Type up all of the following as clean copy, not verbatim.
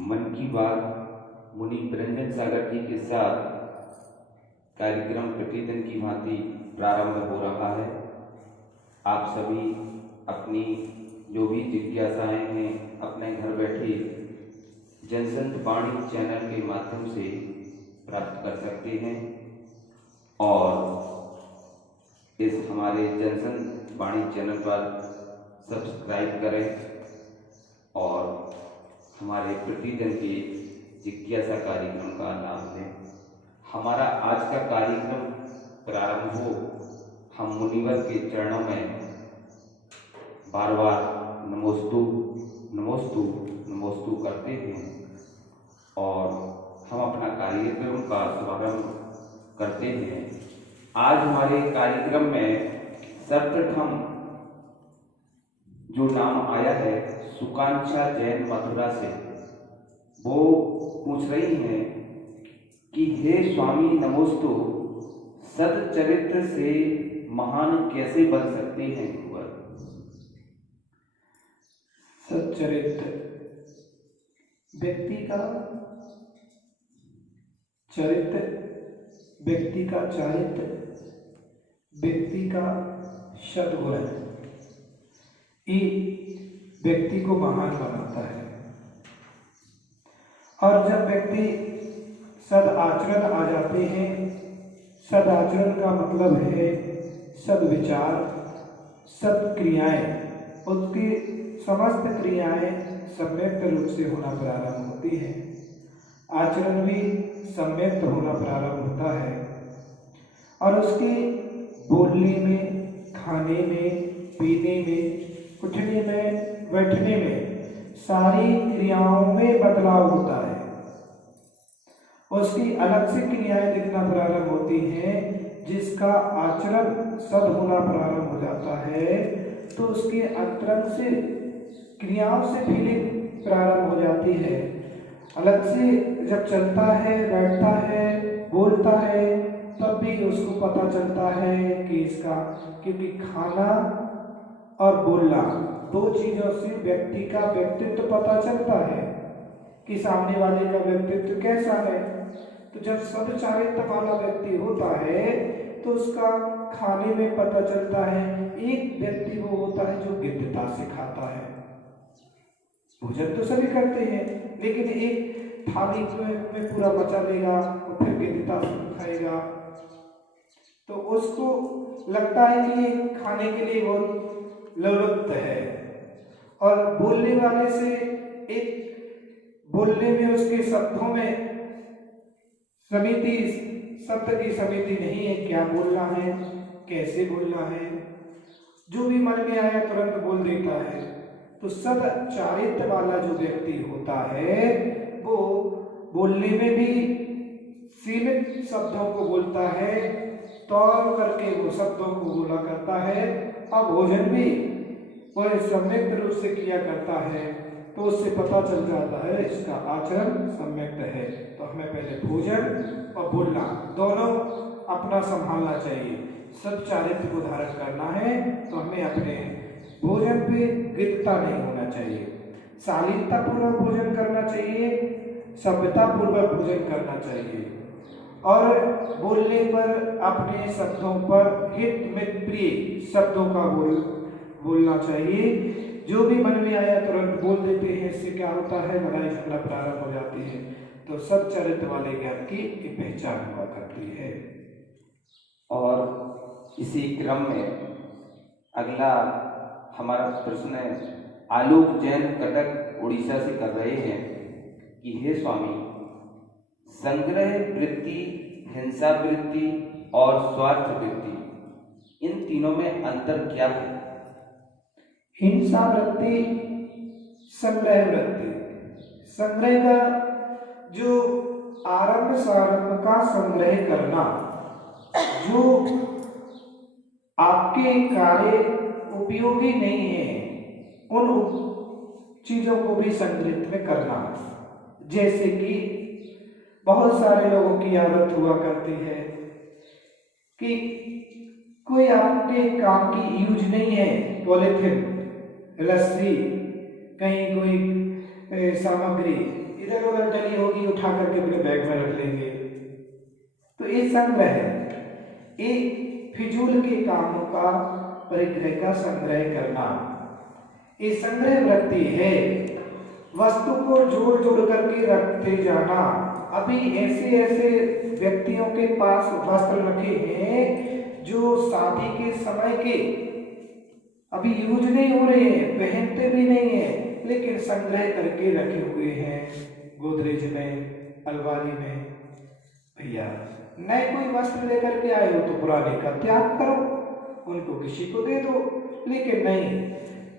मन की बात मुनि प्रेमचंद सागर जी के साथ कार्यक्रम प्रतिदिन की भांति प्रारंभ हो रहा है। आप सभी अपनी जो भी जिज्ञासाएं हैं अपने घर बैठे जनसंत वाणी चैनल के माध्यम से प्राप्त कर सकते हैं और इस हमारे जनसंत वाणी चैनल पर सब्सक्राइब करें और हमारे प्रतिदिन के जिज्ञासा कार्यक्रम का नाम है। हमारा आज का कार्यक्रम प्रारंभ हो हम मुनिवर के चरणों में बार बार नमोस्तु नमोस्तु नमोस्तु करते हैं और हम अपना कार्यक्रम का शुभारंभ करते हैं। आज हमारे कार्यक्रम में सर्वप्रथम जो नाम आया है सुकांक्षा जैन मथुरा से, वो पूछ रही हैं कि हे स्वामी नमोस्तु, सच्चरित्र से महान कैसे बन सकते हैं कुंवर? सच्चरित्र व्यक्ति का चरित्र, व्यक्ति का चारित्र, व्यक्ति का सद्गुण ये व्यक्ति को महान बनाता है। और जब व्यक्ति सद आचरण आ जाते हैं, सद आचरण का मतलब है सद विचार, सद क्रियाएं, उसकी समस्त क्रियाएं सम्यक्त रूप से होना प्रारंभ होती है। आचरण भी सम्यक्त होना प्रारंभ होता है और उसके बोलने में, खाने में, पीने में, उठने में, बैठने में सारी क्रियाओं में बदलाव होता है। उसकी अलग से क्रियाएं दिखना प्रारंभ होती हैं। जिसका आचरण सद होना प्रारंभ हो जाता है तो उसके अंतरंग से क्रियाओं से फीलिंग प्रारंभ हो जाती है। अलग से जब चलता है, बैठता है, बोलता है, तब भी उसको पता चलता है कि इसका, क्योंकि खाना और बोलना दो चीजों से व्यक्ति का व्यक्तित्व पता चलता है कि सामने वाले का व्यक्तित्व कैसा है। तो जब सदचारित्र वाला व्यक्ति होता है तो उसका खाने में पता चलता है। एक व्यक्ति वो होता है जो गिद्धता से खाता है। भोजन तो सभी करते हैं, लेकिन एक थाली में पूरा बचा लेगा और फिर गिद्धता से खाएगा तो उसको लगता है कि ये खाने के लिए बहुत लवलुप्त है। और बोलने वाले से एक बोलने में, उसके शब्दों में समिति, शब्द की समिति नहीं है। क्या बोलना है, कैसे बोलना है, जो भी मन में आया तुरंत बोल देता है। तो सदचारित्र वाला जो व्यक्ति होता है वो बोलने में भी सीमित शब्दों को बोलता है, तौल करके वो शब्दों को बोला करता है। और भोजन भी वह सम्यक रूप से किया करता है तो उससे पता चल जाता है इसका आचरण सम्यक है। तो हमें पहले भोजन और बोलना दोनों अपना संभालना चाहिए। सच्चारित्र को धारण करना है तो हमें अपने भोजन पे गिद्धता नहीं होना चाहिए, शालीनता पूर्वक भोजन करना चाहिए, सभ्यता पूर्वक भोजन करना चाहिए और बोलने पर अपने शब्दों पर हित मित प्रिय शब्दों का बोलना चाहिए। जो भी मन में आया तुरंत बोल देते हैं, इससे क्या होता है, लड़ाई झगड़ा प्रारंभ हो जाती है। तो सच्चरित्र वाले ज्ञान की पहचान हुआ करती है। और इसी क्रम में अगला हमारा प्रश्न है आलोक जैन कटक उड़ीसा से कर रहे हैं कि हे स्वामी, संग्रह वृत्ति, हिंसा वृत्ति और स्वार्थ वृत्ति, इन तीनों में अंतर क्या है? हिंसा वृत्ति, संग्रह वृत्ति। संग्रह का जो आरंभ सारंभ का संग्रह करना, जो आपके कार्य उपयोगी नहीं है उन चीजों को भी संग्रहित में करना। जैसे कि बहुत सारे लोगों की आदत हुआ करती है कि कोई आपके काम की यूज नहीं है, पॉलिथिन, रस्सी, कहीं कोई सामग्री इधर उधर डली होगी उठा करके अपने बैग में रख लेंगे। तो ये संग्रह है, ये फिजूल के कामों का परिग्रह का संग्रह करना, ये संग्रह वृत्ति है। वस्तु को जोड़ जोड़ करके रखते जाना। अभी ऐसे ऐसे व्यक्तियों के पास वस्त्र रखे हैं जो शादी के समय के अभी यूज नहीं हो रहे हैं, पहनते भी नहीं है, लेकिन संग्रह करके रखे हुए हैं गोदरेज में, अलमारी में। भैया नए कोई वस्त्र लेकर के आए हो तो पुराने का त्याग करो, उनको किसी को दे दो, लेकिन नहीं,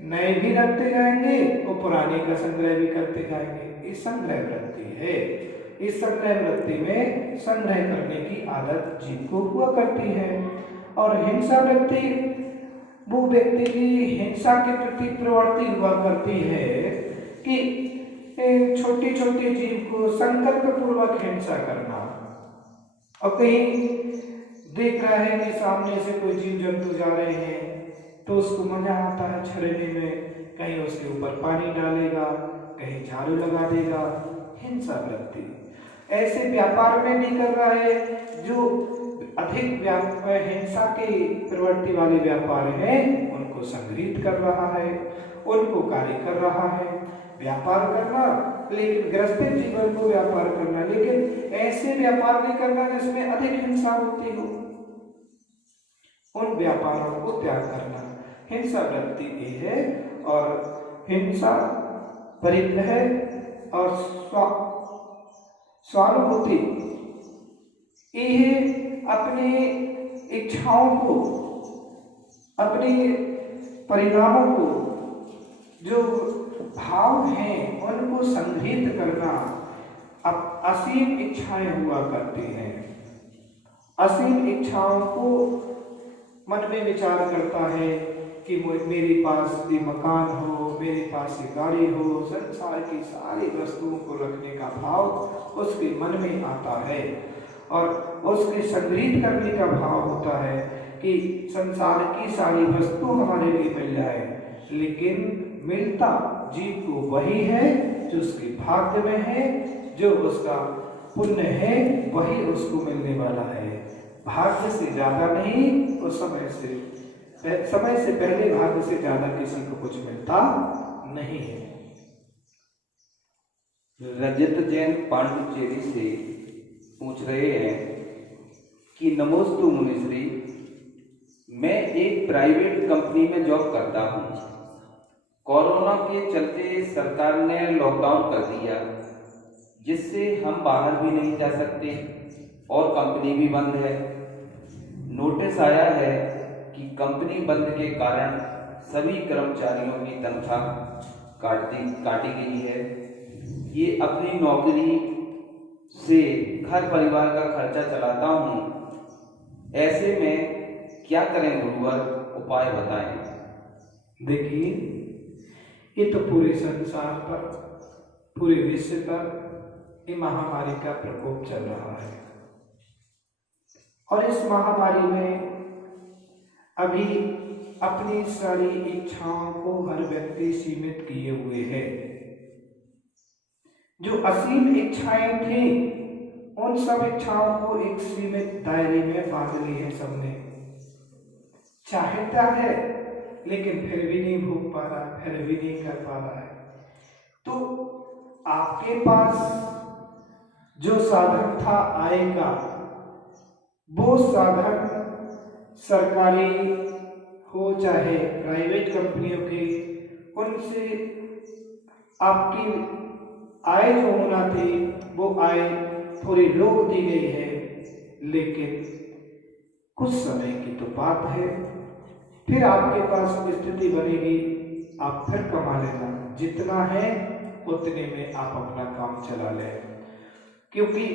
नए भी रखते जाएंगे और पुराने का संग्रह भी करते जाएंगे। ये संग्रह वृत्ति है। इस संग्रह वृत्ति में संग्रह करने की आदत जीव को हुआ करती है। और हिंसा वृत्ति वो व्यक्ति की हिंसा के प्रति प्रवृत्ति हुआ करती है कि छोटी छोटी जीव को संकल्प पूर्वक हिंसा करना। और कहीं देख रहा है कि सामने से कोई जीव जंतु जा रहे हैं तो उसको मजा आता है छड़ने में, कहीं उसके ऊपर पानी डालेगा, कहीं झाड़ू लगा देगा। हिंसा वृत्ति ऐसे व्यापार में भी कर रहा है। जो अधिक हिंसा के प्रवृत्ति वाले व्यापार हैं उनको संग्रहित कर रहा है, उनको कार्य कर रहा है। व्यापार करना, लेकिन गृहस्थ जीवन को व्यापार करना, लेकिन ऐसे व्यापार नहीं करना जिसमें अधिक हिंसा होती हो। उन व्यापारों को त्याग करना हिंसा वृत्ति ये है। और हिंसा परिग्रह और स्वानुभूति ये अपने इच्छाओं को, अपने परिणामों को, जो भाव हैं उनको संग्रहित करना। अब असीम इच्छाएं हुआ करती हैं, असीम इच्छाओं को मन में विचार करता है कि मेरे पास ये मकान हो, मेरे पास ये गाड़ी हो, संसार की सारी वस्तुओं को रखने का भाव उसके मन में आता है। और उसके संग्रहित करने का भाव होता है कि संसार की सारी वस्तु हमारे लिए मिल जाए, लेकिन मिलता जीव को वही है जो उसके भाग्य में है, जो उसका पुण्य है वही उसको मिलने वाला है। भाग्य से ज्यादा नहीं, और समय से पहले भाग्य से ज्यादा किसी को कुछ मिलता नहीं है। रजत जैन पांडुचेरी से पूछ रहे हैं कि नमोस्तु मुनिश्री, मैं एक प्राइवेट कंपनी में जॉब करता हूँ। कोरोना के चलते सरकार ने लॉकडाउन कर दिया, जिससे हम बाहर भी नहीं जा सकते और कंपनी भी बंद है। नोटिस आया है कि कंपनी बंद के कारण सभी कर्मचारियों की तनख्वाह काटी गई है। ये अपनी नौकरी से घर परिवार का खर्चा चलाता हूँ, ऐसे में क्या करें गुरुवर, उपाय बताएं। देखिए, ये तो पूरे संसार पर, पूरे विश्व पर ये महामारी का प्रकोप चल रहा है। और इस महामारी में अभी अपनी सारी इच्छाओं को हर व्यक्ति सीमित किए हुए है। जो असीम इच्छाएं थी उन सब इच्छाओं को एक सीमित दायरे में बांध ली है सबने। चाहता है लेकिन फिर भी नहीं भोग पा रहा, फिर भी नहीं कर पा रहा है। तो आपके पास जो साधन था आय का, वो साधन सरकारी हो चाहे प्राइवेट कंपनियों के, उनसे आपकी आय जो होना थी वो आय थोड़ी रोक दी गई है। लेकिन कुछ समय की तो बात है, फिर आपके पास स्थिति बनेगी, आप फिर कमा लेना। जितना है उतने में आप अपना काम चला लें, क्योंकि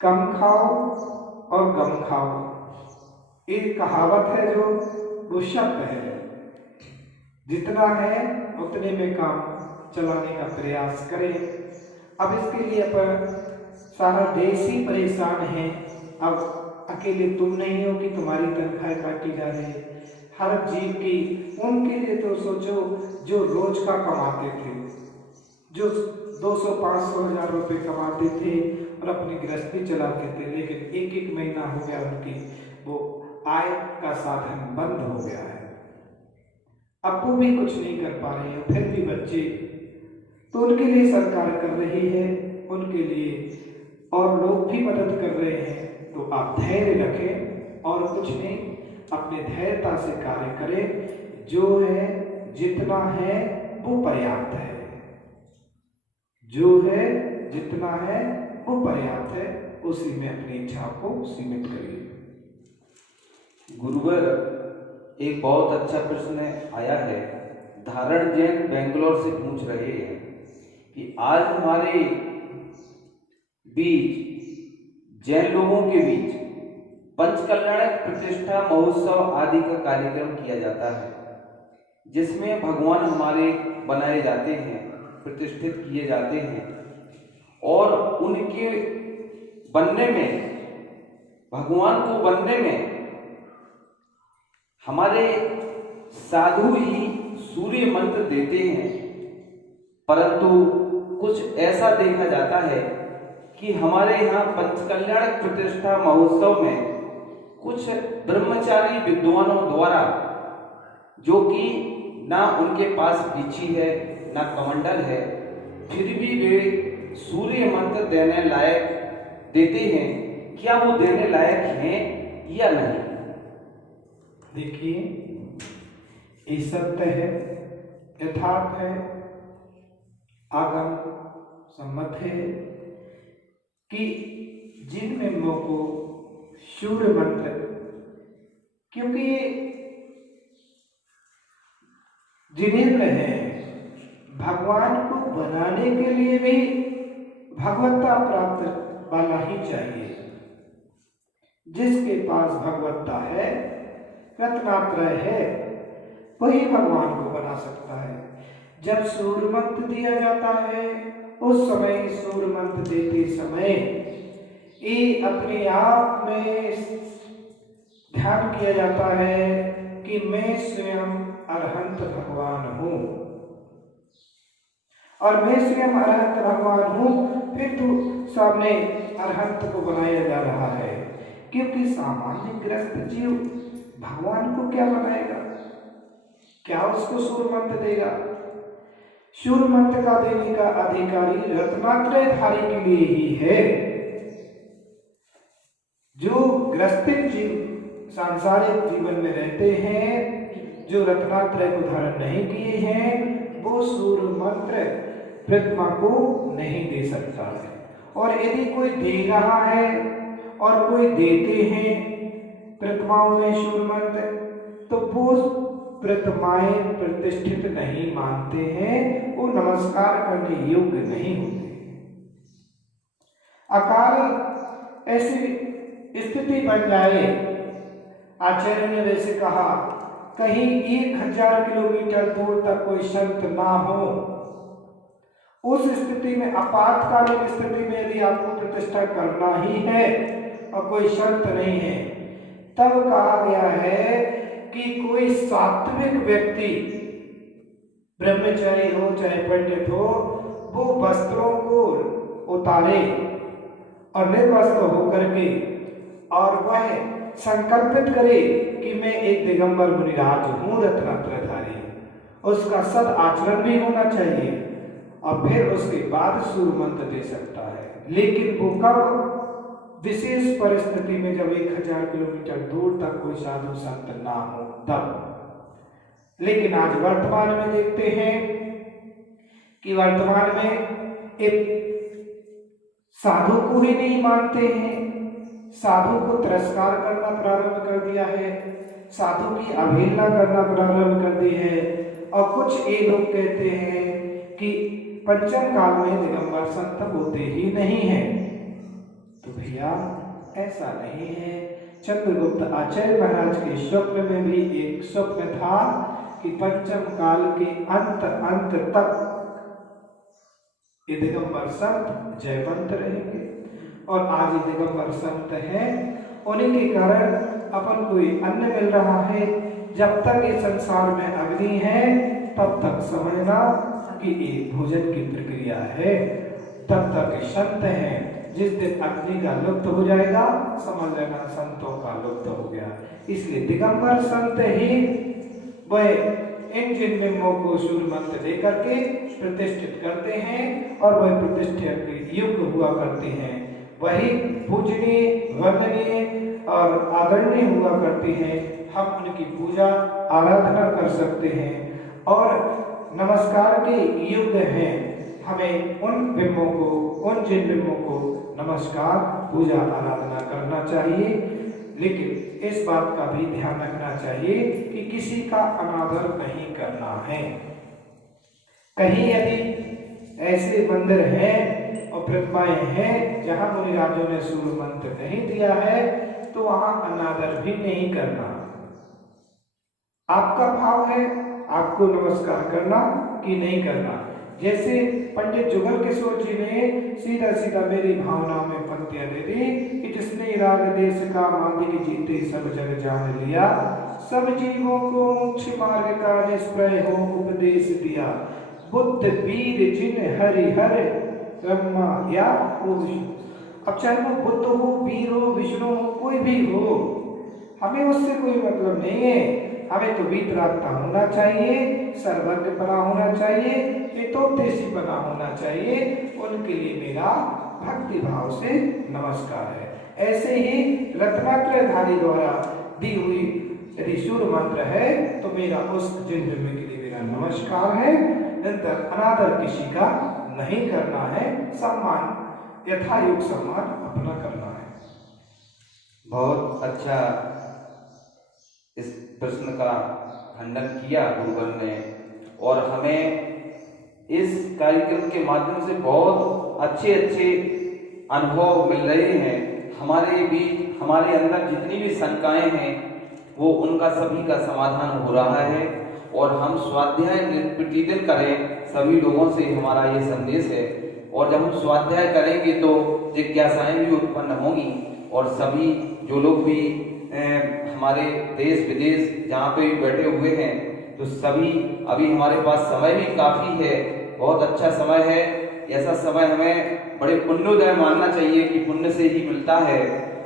कम खाओ और गम खाओ, एक कहावत है जो वो शब्द है। जितना है उतने में काम चलाने का प्रयास करें। अब इसके लिए अपन सारा देश ही परेशान है। अब अकेले तुम नहीं हो कि तुम्हारी तनख्वाह काटी जा रही है, हर जीव की। उनके लिए तो सोचो जो रोज का कमाते थे, जो 200-500 हज़ार रुपये कमाते थे और अपनी गृहस्थी चलाते थे, लेकिन एक एक महीना हो गया उनकी वो आय का साधन बंद हो गया है। अब वो भी कुछ नहीं कर पा रहे हैं, फिर भी बच्चे, तो उनके लिए सरकार कर रही है, उनके लिए और लोग भी मदद कर रहे हैं। तो आप धैर्य रखें और कुछ नहीं, अपने धैर्यता से कार्य करें। जो है जितना है वो पर्याप्त है, जो है जितना है वो पर्याप्त है, उसी में अपनी इच्छा को सीमित करिए। गुरुवर, एक बहुत अच्छा प्रश्न आया है। धारण जैन बेंगलोर से पूछ रहे हैं कि आज हमारे बीच जैन लोगों के बीच पंचकल्याणक प्रतिष्ठा महोत्सव आदि का कार्यक्रम किया जाता है, जिसमें भगवान हमारे बनाए जाते हैं, प्रतिष्ठित किए जाते हैं, और उनके बनने में, भगवान को बनने में हमारे साधु ही सूर्य मंत्र देते हैं। परंतु कुछ ऐसा देखा जाता है कि हमारे यहाँ पंचकल्याणक प्रतिष्ठा महोत्सव में कुछ ब्रह्मचारी विद्वानों द्वारा, जो कि ना उनके पास बिछी है ना कमंडल है, फिर भी वे सूर्य मंत्र देने लायक देते हैं। क्या वो देने लायक हैं या नहीं? देखिए, ये सत्य है, यथार्थ है, आगम सम्मत है कि जिन मेमों को सूर्य मंत्र, क्योंकि जिनेंद्र है, भगवान को बनाने के लिए भी भगवत्ता प्राप्त वाला ही चाहिए। जिसके पास भगवत्ता है, रत्नात्रय है, वही भगवान को बना सकता है। जब सूर्य मंत्र दिया जाता है, उस समय सूर्य मंत्र देते समय ये अपने आप में ध्यान किया जाता है कि मैं स्वयं अरहंत भगवान हूँ, और मैं स्वयं अरहंत भगवान हूँ। फिर तो सामने अरहंत को बनाया जा रहा है, क्योंकि सामान्य ग्रस्त जीव भगवान को क्या बनाएगा, क्या उसको सूर्य मंत्र देगा? सूर्य मंत्र का देने का अधिकारी रत्नात्रयधारी के लिए ही है। जो ग्रस्तिक जीव सांसारिक जीवन में रहते हैं, जो रत्नात्रय को धारण नहीं किए हैं, वो सूर्य मंत्र प्रतिमा को नहीं दे सकता है। और यदि कोई दे रहा है और कोई देते हैं प्रतिमाओं में सूर्य मंत्र, तो वो प्रतिमाएं प्रतिष्ठित नहीं मानते हैं, वो नमस्कार करने योग्य नहीं होते। अकाल ऐसी स्थिति बन जाए, आचार्य ने वैसे कहा, कहीं 1000 किलोमीटर दूर तक कोई संत ना हो, उस स्थिति में, आपातकालीन स्थिति में यदि आपको प्रतिष्ठा करना ही है और कोई संत नहीं है, तब कहा गया है कि कोई सात्विक व्यक्ति, ब्रह्मचारी हो चाहे पंडित हो, वो वस्त्रों को उतारे और निर्वस्त्र होकर के, और वह संकल्पित करे कि मैं एक दिगंबर मुनिराज हूँ, रत्नात्रयधारी। उसका सद आचरण भी होना चाहिए, और फिर उसके बाद सूर्य मंत्र दे सकता है। लेकिन वो कब? विशेष परिस्थिति में, जब 1000 किलोमीटर दूर तक कोई साधु संत ना हो, तब। लेकिन आज वर्तमान में देखते हैं कि वर्तमान में एक साधु को ही नहीं मानते हैं, साधु को तिरस्कार करना प्रारंभ कर दिया है, साधु की अवहेलना करना प्रारंभ कर दी है। और कुछ ये लोग कहते हैं कि पंचम काल में दिगंबर संत होते ही नहीं है। तो भैया ऐसा नहीं है। चंद्रगुप्त आचार्य महाराज के स्वप्न में भी एक स्वप्न था कि पंचम काल के अंत तक ये दिगंबर संत जयवंत रहेंगे, और आज ये दिगंबर संत हैं, उन्हीं के कारण अपन को अन्न मिल रहा है। जब तक ये संसार में अग्नि है, तब तक समझना कि ये भोजन की प्रक्रिया है, तब तक संत हैं। जिस दिन अग्नि का लुप्त हो जाएगा, समझ लेना संतों का लुप्त हो गया। इसलिए दिगंबर संत ही वह इन जिन बिंबों को सूर्य मंत्र देकर के प्रतिष्ठित करते हैं और वह प्रतिष्ठित युग हुआ करते हैं, वही पूजनीय, वंदनीय और आदरणीय हुआ करते हैं। हम उनकी पूजा आराधना कर सकते हैं और नमस्कार के युग हैं। हमें उन बिंबों को, उन जिन बिंबों को नमस्कार, पूजा, आराधना करना चाहिए। लेकिन इस बात का भी ध्यान रखना चाहिए कि किसी का अनादर नहीं करना है। कहीं यदि ऐसे मंदिर हैं और प्रतिमाएं हैं जहां मुनिराजों ने सूर्य मंत्र नहीं दिया है, तो वहां अनादर भी नहीं करना। आपका भाव है आपको नमस्कार करना कि नहीं करना। जैसे पंडित जुगल किशोर जी ने सीधा सीधा मेरी भावना में पंक्तियां दे दी कि जिसने राग देश का मादिक जीते सब जग जान लिया, सब जीवों को मोक्ष मार्ग का निष्प्रय हो उपदेश दिया, बुद्ध वीर जिन हरि हर ब्रह्मा या अब चाहे वो बुद्ध हो, वीर हो, विष्णु हो, कोई भी हो, हमें उससे कोई मतलब नहीं है। हमें तो वीतरागता होना चाहिए, सर्वज्ञपना होना चाहिए, हितोपदेशीपना होना चाहिए। उनके लिए मेरा भक्ति भाव से नमस्कार है। ऐसे ही रत्नात्रयधारी द्वारा दी हुई यदि सूर्य मंत्र है तो मेरा उस जिन के लिए मेरा नमस्कार है। निरंतर अनादर किसी का नहीं करना है, सम्मान, यथायुग सम्मान अपना करना है। बहुत अच्छा इस प्रश्न का खंडन किया गुरुवर ने, और हमें इस कार्यक्रम के माध्यम से बहुत अच्छे अच्छे अनुभव मिल रहे हैं। हमारे बीच, हमारे अंदर जितनी भी शंकाएं हैं वो उनका सभी का समाधान हो रहा है। और हम स्वाध्याय प्रतिदिन करें, सभी लोगों से हमारा ये संदेश है। और जब हम स्वाध्याय करेंगे तो जिज्ञासाएं भी उत्पन्न होंगी, और सभी जो लोग भी हमारे देश विदेश जहाँ पे भी बैठे हुए हैं, तो सभी, अभी हमारे पास समय भी काफ़ी है, बहुत अच्छा समय है। ऐसा समय हमें बड़े पुण्योदय मानना चाहिए कि पुण्य से ही मिलता है।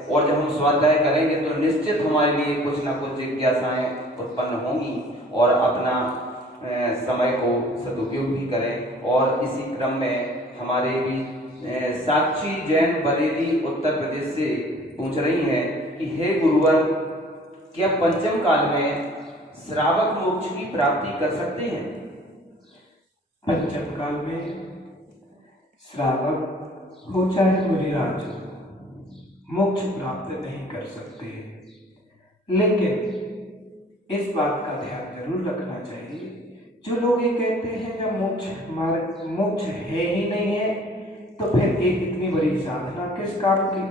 और जब हम स्वाध्याय करेंगे तो निश्चित हमारे लिए कुछ ना कुछ जिज्ञासाएं उत्पन्न होंगी, और अपना समय को सदुपयोग भी करें। और इसी क्रम में हमारे भी साक्षी जैन बरेली उत्तर प्रदेश से पूछ रही हैं कि हे गुरुवर, क्या पंचम काल में श्रावक मोक्ष की प्राप्ति कर सकते हैं? पंचम काल में श्रावक हो चाहे मुनिराज मोक्ष प्राप्त नहीं कर सकते। लेकिन इस बात का ध्यान जरूर रखना चाहिए, जो लोग ये कहते हैं जब मोक्ष है ही नहीं है तो फिर एक इतनी बड़ी साधना किस काम की?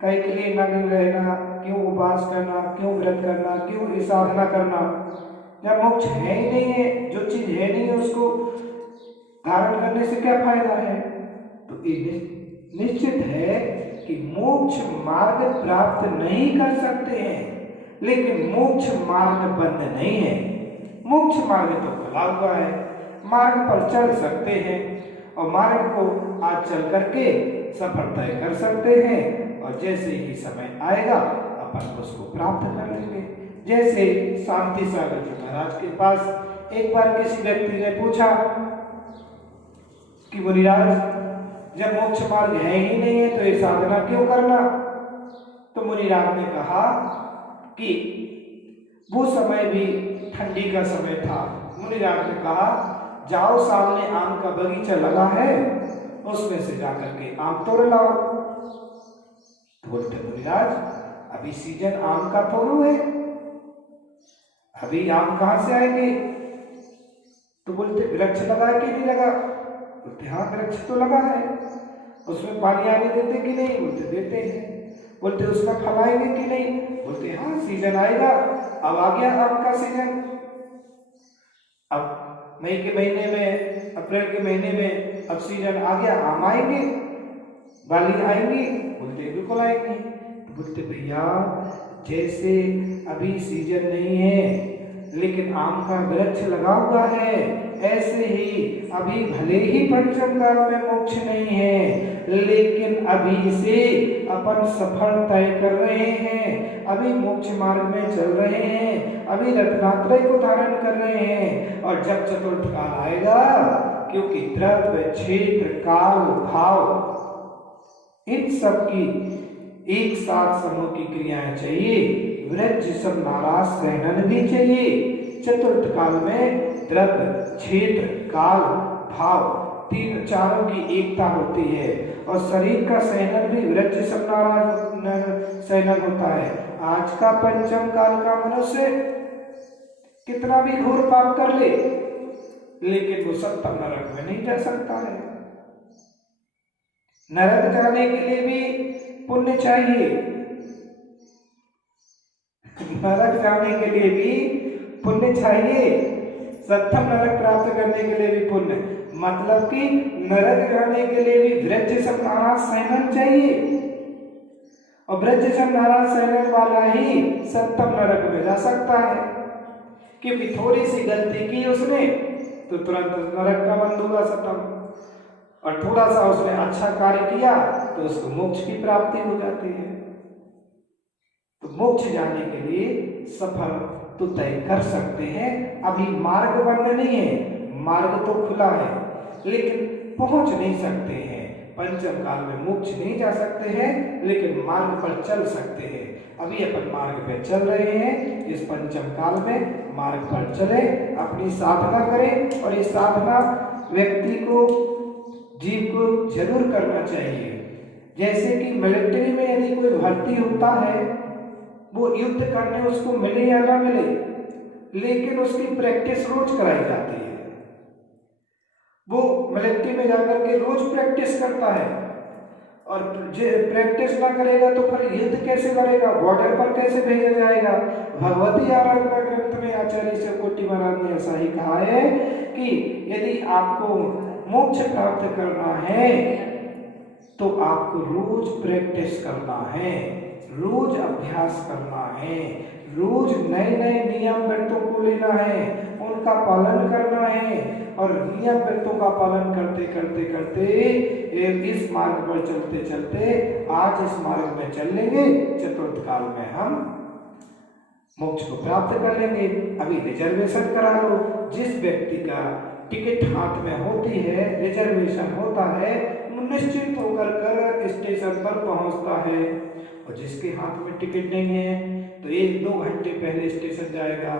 कई के लिए नग्न रहना, क्यों उपवास करना, क्यों व्रत करना, क्यों ये साधना करना? जब मोक्ष है ही नहीं है, जो चीज है नहीं है उसको धारण करने से क्या फायदा है? तो ये निश्चित है कि मोक्ष मार्ग प्राप्त नहीं कर सकते हैं, लेकिन मोक्ष मार्ग बंद नहीं है। मोक्ष मार्ग तो खुला हुआ है, मार्ग पर चल सकते हैं और मार्ग को आज चल करके सफर तय कर सकते हैं, और जैसे ही समय आएगा अपन उसको प्राप्त कर लेंगे। जैसे शांति सागर जी महाराज के पास एक बार किसी व्यक्ति ने पूछा कि मुनिराज, जब मोक्ष मार्ग है ही नहीं है तो ये साधना क्यों करना? तो मुनिराज ने कहा कि वो समय भी ठंडी का समय था। मुनिराज ने कहा, जाओ सामने आम का बगीचा लगा है, उसमें से जाकर के आम तोड़ लाओ। तो बोलते मुनिराज, अभी सीजन आम का थोड़ू है, अभी आम कहां से आएंगे? तो बोलते वृक्ष लगा है कि नहीं लगा? बोलते हाँ वृक्ष तो लगा है। उसमें पानी आने देते कि नहीं? बोलते देते हैं। बोलते उसका फल आएंगे कि नहीं? बोलते हाँ सीजन आएगा, अब आ गया आम का सीजन। अब मई के महीने में, अप्रैल के महीने में अब सीजन आ गया, आम आएंगे, बाली आएंगी? बोलते बिल्कुल आएंगी। तो बोलते भैया, जैसे अभी सीजन नहीं है लेकिन आम का वृक्ष लगा हुआ है। ऐसे ही अभी भले ही पंचम काल में मोक्ष नहीं है, लेकिन अभी से अपन सफर तय कर रहे हैं, अभी मोक्ष मार्ग में चल रहे हैं, अभी रत्नात्रय को धारण कर रहे हैं। और जब चतुर्थ काल आएगा, क्योंकि द्रव्य, क्षेत्र, काल, भाव, इन सब की एक साथ समूह की क्रियाएं चाहिए। वृक्ष सब नाराज सहनन भी चाहिए। चतुर्थ काल में द्रव्य, क्षेत्र, काल, भाव, तीन चारों की एकता होती है। और शरीर का सहनन भी वृक्ष सब नाराज सहनन होता है। आज का पंचम काल का मनुष्य कितना भी घोर पाप कर ले, लेकिन वो सप्तम नरक में नहीं जा सकता है। नरक जाने के लिए भी पुण्य चाहिए, नरक जाने के लिए भी पुण्य चाहिए, सप्तम नरक प्राप्त करने के लिए भी पुण्य, मतलब कि नरक जाने के लिए भी वृक्ष सब नाराज सहनन चाहिए। और वृक्ष सब नाराज सहनन वाला ही सप्तम नरक में जा सकता है, क्योंकि थोड़ी सी गलती की उसने तो तुरंत नरक का बंद होगा सप्तम, और थोड़ा सा उसने अच्छा कार्य किया तो उसको मोक्ष की प्राप्ति हो जाती है। तो मोक्ष जाने के लिए सफर तो तय कर सकते हैं। अभी मार्ग बंद नहीं है, मार्ग तो खुला है, लेकिन पहुंच नहीं सकते हैं। पंचम काल में मोक्ष नहीं जा सकते हैं, लेकिन मार्ग पर चल सकते हैं। अभी अपन मार्ग पे चल रहे हैं। इस पंचम काल में मार्ग पर चले, अपनी साधना करें। और ये साधना व्यक्ति को, जीव को जरूर करना चाहिए। जैसे कि मिलिट्री में यदि कोई भर्ती होता है, वो युद्ध करने उसको मिले या ना मिले, लेकिन उसकी प्रैक्टिस रोज कराई जाती है। वो मिलिट्री में जाकर के रोज प्रैक्टिस करता है, और प्रैक्टिस ना करेगा तो फिर युद्ध कैसे करेगा, बॉर्डर पर कैसे भेजा जाएगा। भगवती आराधना ग्रंथ में आचार्य शिव कोटि महाराज ने ऐसा ही कहा है कि यदि आपको मोक्ष प्राप्त करना है तो आपको रोज प्रैक्टिस करना है, रोज अभ्यास करना है, रोज नए नए नियम व्रतों को लेना है, उनका पालन करना है। और नियम व्रतों का पालन करते करते करते इस मार्ग पर चलते चलते आज इस मार्ग में चल लेंगे, चतुर्थ काल में हम मोक्ष को प्राप्त कर लेंगे। अभी रिजर्वेशन करा लो। जिस व्यक्ति का टिकट हाथ में होती है, रिजर्वेशन होता है, निश्चिंत होकर कर स्टेशन पर पहुंचता है। और जिसके हाथ में टिकट नहीं है तो 1-2 घंटे पहले स्टेशन जाएगा,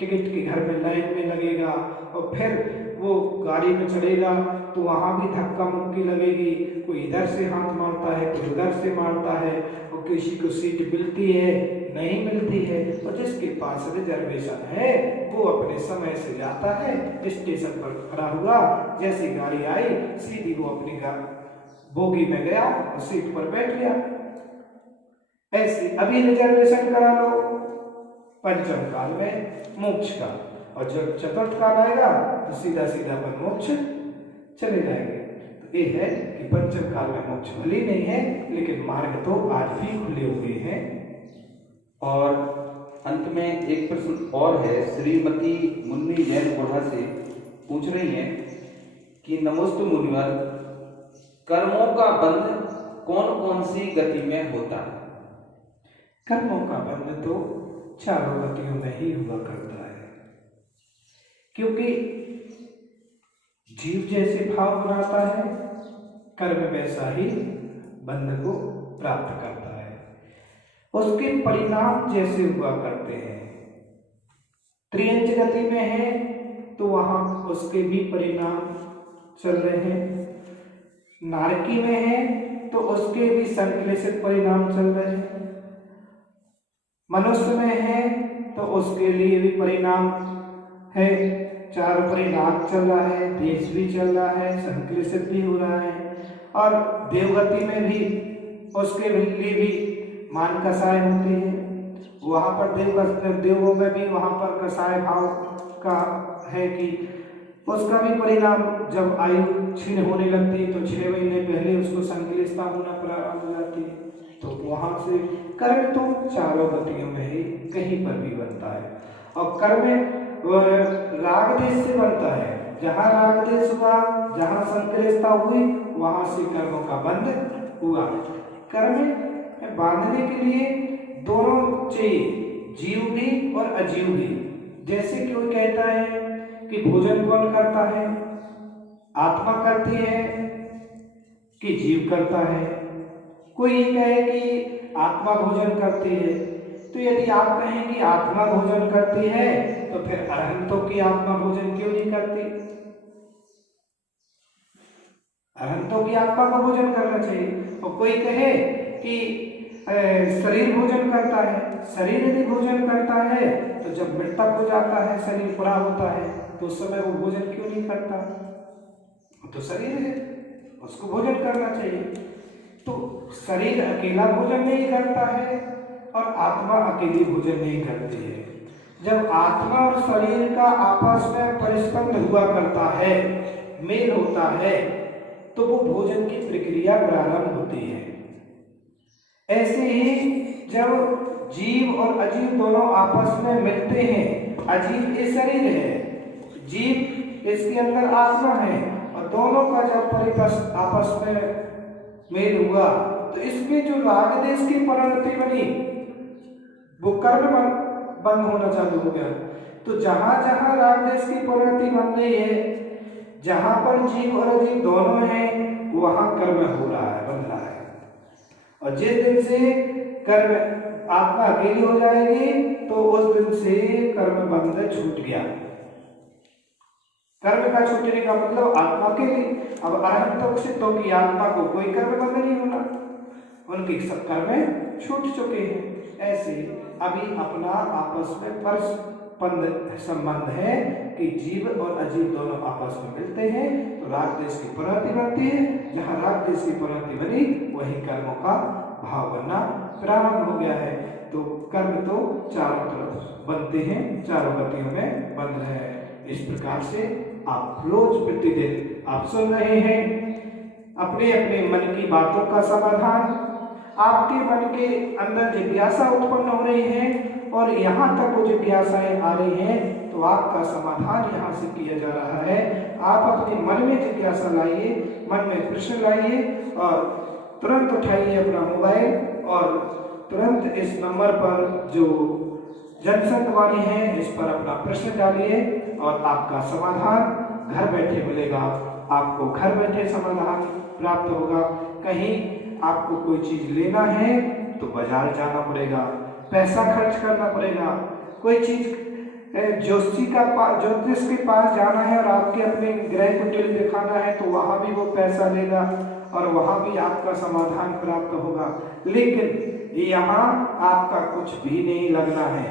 टिकट के घर में लाइन में लगेगा, और फिर वो गाड़ी में चढ़ेगा तो वहाँ भी धक्का मुक्की लगेगी। कोई इधर से हाथ मारता है, कोई उधर से मारता है, और किसी को सीट मिलती है, नहीं मिलती है। और जिसके पास रिजर्वेशन है वो अपने समय से जाता है, स्टेशन पर खड़ा हुआ, जैसी गाड़ी आई सीधी वो अपनी बोगी में गया और सीट पर बैठ गया। ऐसे अभी रिजर्वेशन करा लो पंचम काल में मोक्ष का, और जब चतुर्थ काल आएगा तो सीधा सीधा पर मोक्ष चले जाएंगे। तो ये है कि पंचम काल में मोक्ष भले नहीं है, लेकिन मार्ग तो आज भी खुले हुए हैं। और अंत में एक प्रश्न और है। श्रीमती मुन्नी जैन कोढ़ा से पूछ रही हैं कि नमोस्तु मुनिवर, कर्मों का बंध कौन कौन सी गति में होता है? कर्मों का बंध तो चारों गतियों में ही हुआ करता है, क्योंकि जीव जैसे भाव बनाता है, कर्म वैसा ही बंध को प्राप्त करता है। उसके परिणाम जैसे हुआ करते हैं। त्रियंच गति में है तो वहां उसके भी परिणाम चल रहे हैं। नारकी में है तो उसके भी संक्लेशित परिणाम चल रहे हैं। मनुष्य में है तो उसके लिए भी परिणाम है, चार परिणाम चल रहा है, देश भी चल रहा है, संक्लेशित भी हो रहा है। और देवगति में भी उसके लिए भी मान कसाय होती है, वहाँ पर देवों में भी वहाँ पर कसाय भाव का है कि उसका भी परिणाम जब आयु क्षीण होने लगती है तो 6 महीने पहले उसको संक्लिष्टता होना प्रारंभ हो जाती है। तो वहाँ से कर्म तो चारों गतियों में ही कहीं पर भी बनता है। और कर्म राग देश से बनता है। जहाँ राग देश हुआ, जहाँ संक्रेष्टता हुई, वहां से कर्मों का बंध हुआ। कर्म बांधने के लिए दोनों चाहिए, जीव भी और अजीव भी। जैसे कोई कहता है कि भोजन कौन करता है, आत्मा करती है कि जीव करता है। कोई ये कहे कि आत्मा भोजन करती है, तो यदि आप कहें कि आत्मा भोजन करती है तो फिर अरहंतों की आत्मा भोजन क्यों नहीं करती? अरहंतों की आत्मा को भोजन करना चाहिए। और कोई कहे कि शरीर भोजन करता है, शरीर यदि भोजन करता है तो जब मृतक हो जाता है, शरीर पूरा होता है, तो उस समय वो भोजन क्यों नहीं करता? तो शरीर है, उसको भोजन करना चाहिए। तो शरीर अकेला भोजन नहीं करता है और आत्मा अकेली भोजन नहीं करती है। जब आत्मा और शरीर का आपस में परिस्पंद हुआ करता है, मेल होता है, तो वो भोजन की प्रक्रिया प्रारंभ होती है। ऐसे ही जब जीव और अजीव दोनों आपस में मिलते हैं, अजीव ये शरीर है, जीव इसके अंदर आत्मा है, और दोनों का जब परिपक्व आपस में मेल हुआ तो इसमें जो राग देश की परिणति बनी वो कर्म बंद होना चालू हो गया। तो जहां जहां राग देश की परिणति बन गई है, जहां पर जीव और अजीव दोनों हैं, वहां कर्म हो रहा है, बन रहा है। और जिस दिन से कर्म आत्मा अकेली हो जाएगी तो उस दिन से कर्म बंध छूट गया। कर्म का छूटने का मतलब आत्मा के लिए। अब अरहंतों सिद्धों की आत्मा को कोई कर्म बंध नहीं होना, उनके सब कर्म छूट चुके हैं। ऐसे अभी अपना आपस में परस्पर संबंध है कि जीव और अजीव दोनों आपस में मिलते हैं तो राग देश की परिणति बनती है। जहाँ राग देश की परिणति बनी वही कर्मों का भाव बनना प्रारंभ हो गया है। तो कर्म तो चारों तरफ बनते हैं, चारों गतियों में बन रहे हैं। इस प्रकार से आप रोज प्रतिदिन आप सुन रहे हैं अपने अपने मन की बातों का समाधान। आपके मन के अंदर जिज्ञासा उत्पन्न हो रही है और यहाँ तक वो जिज्ञासाएं आ रही हैं तो आपका समाधान यहाँ से किया जा रहा है। आप अपने मन में जिज्ञासा लाइए, मन में प्रश्न लाइए और तुरंत उठाइए अपना मोबाइल और तुरंत इस नंबर पर जो जनसंख्वानी है इस पर अपना प्रश्न डालिए और आपका समाधान घर बैठे मिलेगा। आपको घर बैठे समाधान प्राप्त होगा। कहीं आपको कोई चीज लेना है तो बाजार जाना पड़ेगा, पैसा खर्च करना पड़ेगा। कोई चीज ज्योतिष के पास जाना है और आपके अपने ग्रह को टिल दिखाना है तो वहां भी वो पैसा लेगा और वहां भी आपका समाधान प्राप्त होगा। लेकिन यहाँ आपका कुछ भी नहीं लगना है,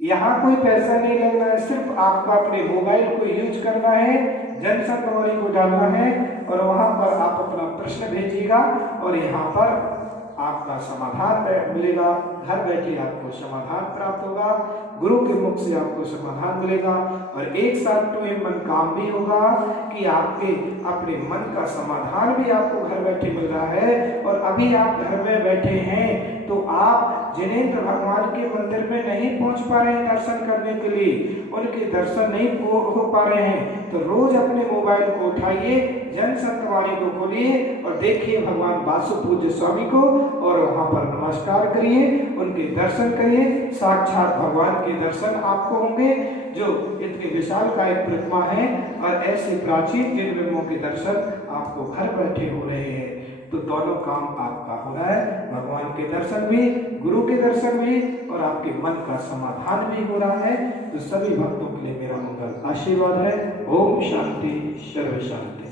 यहाँ कोई पैसा नहीं लगना है। सिर्फ आपका अपने मोबाइल को यूज करना है, जनसंख्वानी को डालना है और वहां पर आप अपना प्रश्न भेजिएगा और यहाँ पर आपका समाधान मिलेगा। घर बैठे आपको समाधान प्राप्त होगा, गुरु के मुख से आपको समाधान मिलेगा और एक साथ 2 in 1 काम भी होगा कि आपके अपने मन का समाधान भी आपको घर बैठे मिल रहा है। और अभी आप घर में बैठे हैं तो आप जिनेंद्र भगवान के मंदिर में नहीं पहुंच पा रहे हैं दर्शन करने के लिए, उनके दर्शन नहीं हो पा रहे हैं तो रोज अपने मोबाइल को उठाइए, जनसंख्वानी को खोलिए और देखिए भगवान वासु पूज्य स्वामी को और वहां पर नमस्कार करिए, उनके दर्शन करिए। साक्षात भगवान के दर्शन आपको होंगे जो इतने विशाल का एक प्रतिमा है और ऐसे प्राचीन जिन बिंबों के दर्शन आपको घर बैठे हो रहे हैं। तो दोनों काम आपका हो रहा है, भगवान के दर्शन भी, गुरु के दर्शन भी और आपके मन का समाधान भी हो रहा है। तो सभी भक्तों के लिए मेरा मंगल आशीर्वाद है। ओम शांति, सर्व शांति।